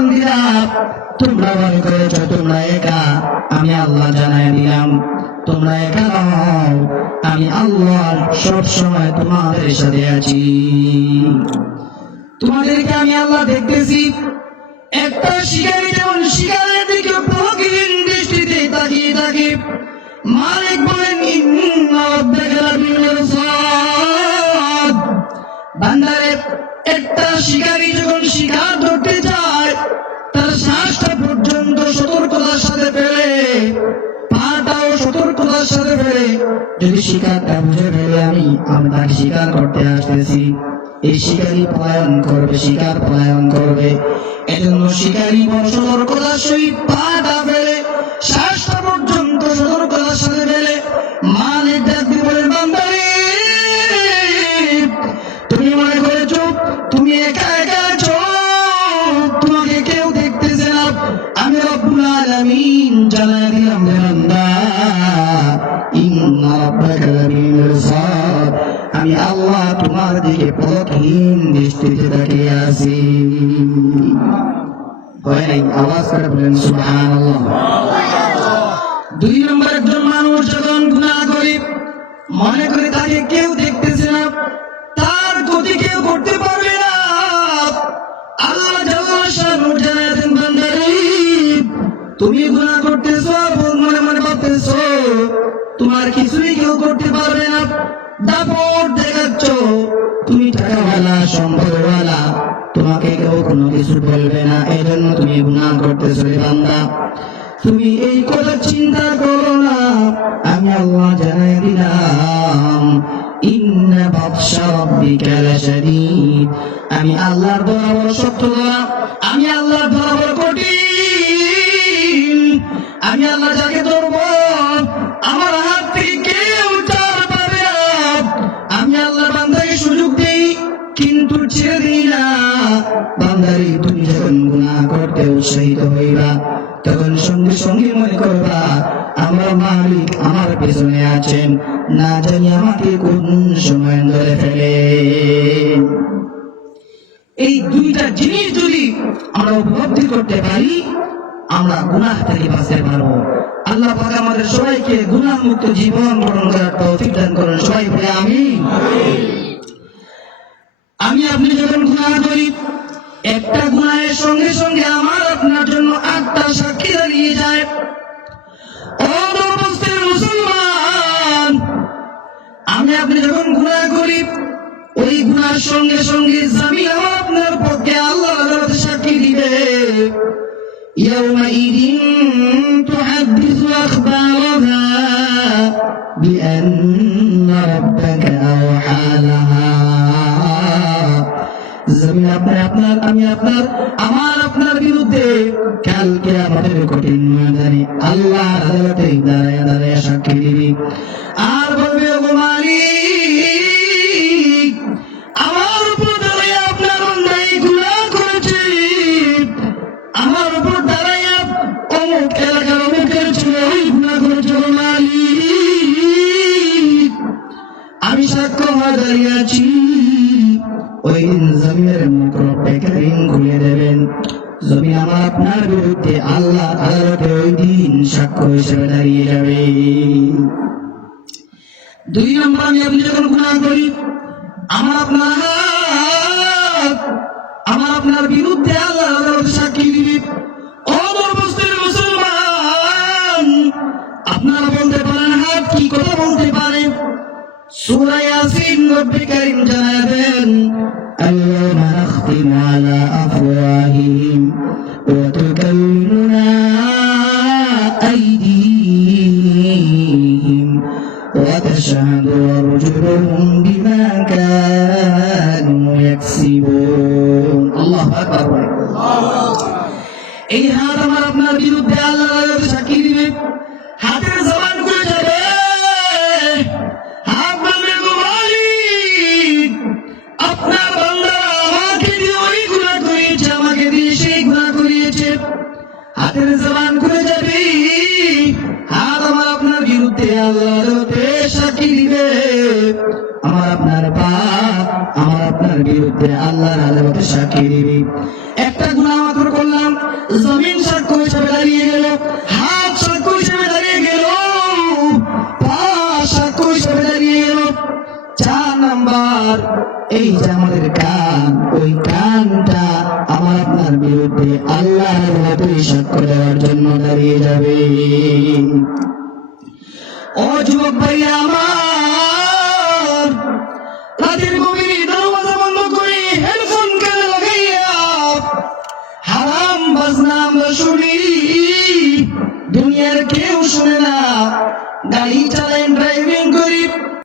বান্দিরা, তোমরা মনে করেছ তোমরা একা, আমি আল্লাহ জানাই দিলাম তোমরা একা নও, আমি আল্লাহ সব সময় তোমাদের সাথে আছি। তোমাদেরকে আমি আল্লাহ দেখতেছি। একটা শিকারী যেমন শিকারের দিকে প্রহরীর দৃষ্টিতে তাকিয়ে থাকে, মালিক বলেন ইন্না রাব্বাকা লাবিল মিরসাদ। বান্দারে, একটা শিকারী যখন শিকার ধরতে যায়, তার শ্বাসটা পর্যন্ত সতর্কতার সাথে ফেলে, পাটাও সতর্কতার সাথে ফেলে। যদি শিকারটা বুঝে ফেলে আমি তাকে শিকার করতে আসতেছি, এই শিকারী পলায়ন করবে, শিকার পলায়ন করবে। এজন্য শিকারী বড় সতর্কতার সহিত পাটা ফেলে, শ্বাসটা পর্যন্ত সতর্কতার সাথে ফেলে। মালিক ডাকতে বলেন বান্দারে, তুমি মনে করেছ তুমি একা একা আছো, তোমাকে কেউ দেখতেছে না। আমি রব্বুল আলামিন জানাই দিলাম বান্দা, ইন্না রাব্বাকা লাবিল মিরসাদ, আমি আল্লাহ তোমার দিকে পলকহীন দৃষ্টিতে তাকিয়ে আছি। আওয়াজ করে বলেন সুবহানাল্লাহ। দুই নম্বর, একজন মানুষ যখন গুনাহ করে মনে করে তাকে কেউ দেখতেছে না, তার ক্ষতি কেউ করতে পারবে না, আল্লাহ জাল্লা শানুহু জানায় দেন বান্দারে, তুমি গুনাহ করতেছো, মনে মনে ভাবতেছো তোমার কিছুই কেউ করতে পারবে না, দাপট দেখাচ্ছ, তুমি টাকাওয়ালা সম্পদওয়ালা, তোমাকে কেউ কোনো কিছু বলবে না, এই জন্য তুমি গুনাহ করতেছো। রে বান্দা, তুমি এই কথা চিন্তা করো না, আমি আল্লাহ জানাই দিলাম ইন্না বাতশা রাব্বিকা লাশাদীদ, আমি আল্লাহর ধরা বড় শক্ত ধরা, আমি আল্লাহর ধরা বড় কঠিন। আমি আল্লাহ যাকে ধরবো আমার হাত থেকে কেউ ছাড় পাবে না। আমি আল্লাহ বান্দাকে সুযোগ দেই কিন্তু ছেড়ে দিই না। বান্দারি, তুমি যখন গুনাহ করতে উৎসাহিত হইবা, তখন সঙ্গে সঙ্গে মনে করবা আমার মালিক আমার পেছনে আছেন, না জানি আমাকে কোন সময় ধরে ফেলে। এই দুইটা জিনিস যদি আমরা উপলব্ধি করতে পারি, আমরা গুনাহ থেকে বাঁচতে পারবো। আল্লাহ পাক আমাদের সবাইকে গুনাহ মুক্ত জীবন গঠন করার তৌফিক দান করুন। সবাই বলে আমিন। আমি আপনি যখন গুনাহ করি, একটা গুনাহের সঙ্গে সঙ্গে আমার আপনার জন্য 8টা সাক্ষী দাঁড়িয়ে যায়। ও মুসলমান, আমি আপনি যখন গুনাহ করি, ওই গুনাহের সঙ্গে সঙ্গে আমি আমার আপনার পক্ষে আল্লাহ আদালতে সাক্ষী দিবে। ইয়াউমাইদিন তুহাদ্দিসু আখবারাহা বিআন্না রাব্বাকা আওহা লাহা। জমিন আপনার আমি আপনার আমার আপনার বিরুদ্ধে কালকে আমাদের কঠিন ময়দানে আল্লাহর আদালতে দাঁড়ায় দাঁড়ায় সাক্ষী দিবি, আর বলবে ও মালিক, আমার উপর দাঁড়ায় আপনার অন্যায় গুনাহ করেছে, আমার উপর দাঁড়ায় অমুক এলাকার অমুকের ছেলে ওই গুনাহ করেছে। ও মালিক, আমি সাক্ষ্য হয়ে দাঁড়িয়ে আছি। ওই দিন জমিনের মুখ রব্বে কারীম খুলে দেবেন, জমি আমার আপনার বিরুদ্ধে আল্লাহ আদালতে ওই দিন সাক্ষ্য হিসেবে দাঁড়িয়ে যাবে। 2 নম্বর, আমি আপনি যখন গুনাহ করি, আমার আপনার হাত আমার আপনার বিরুদ্ধে আল্লাহ আদালতে সাক্ষী দিবে। ও মুসলমান, আপনারা বলতে পারেন হাত কি কথা বলতে পারে? সূরা ইয়াসিন রব্বে কারীম জানাবেন, আল-ইয়াওমা নাখতিমু আলা আফওয়াহিহিম ওয়া তুকাল্লিমুনা আইদিহিম ওয়া তাশহাদু আরজুলুহুম বিমা কানু ইয়াকসিবুন। আল্লাহু আকবার। এই হাত আমার আপনার বিরুদ্ধে আল্লাহর সাক্ষী দিবে। হাতের জবান খুলে যাবে, হাত বলবে গো মালিক, আপনার বান্দা আমাকে দিয়ে ওই গুনাহ করিয়েছে, আমাকে দিয়ে সেই গুনাহ করিয়েছে। হাতের জবান খুলে যাবে, হাত আমার আপনার বিরুদ্ধে আল্লাহর সাক্ষী দিবে। আমার আপনার পা আমার আপনার বিরুদ্ধে আল্লাহর আদালতে সাক্ষী দিবে। একটা গুনাহ মাত্র করলাম, এই যে আমাদের কান, ওই কানটা আমার আপনার বিরুদ্ধে আল্লাহর মতোই সাক্ষ্য দেওয়ার জন্য দাঁড়িয়ে যাবে। ও যুবক ভাইয়া আমার, রাতের গভীরে দরওয়াজা বন্ধ করে হেডফোন কানে লাগাইয়া হারাম বাজনা আমরা শুনি, দুনিয়ার কেউ শুনে না। গাড়ি চালান, ড্রাইভিং করি,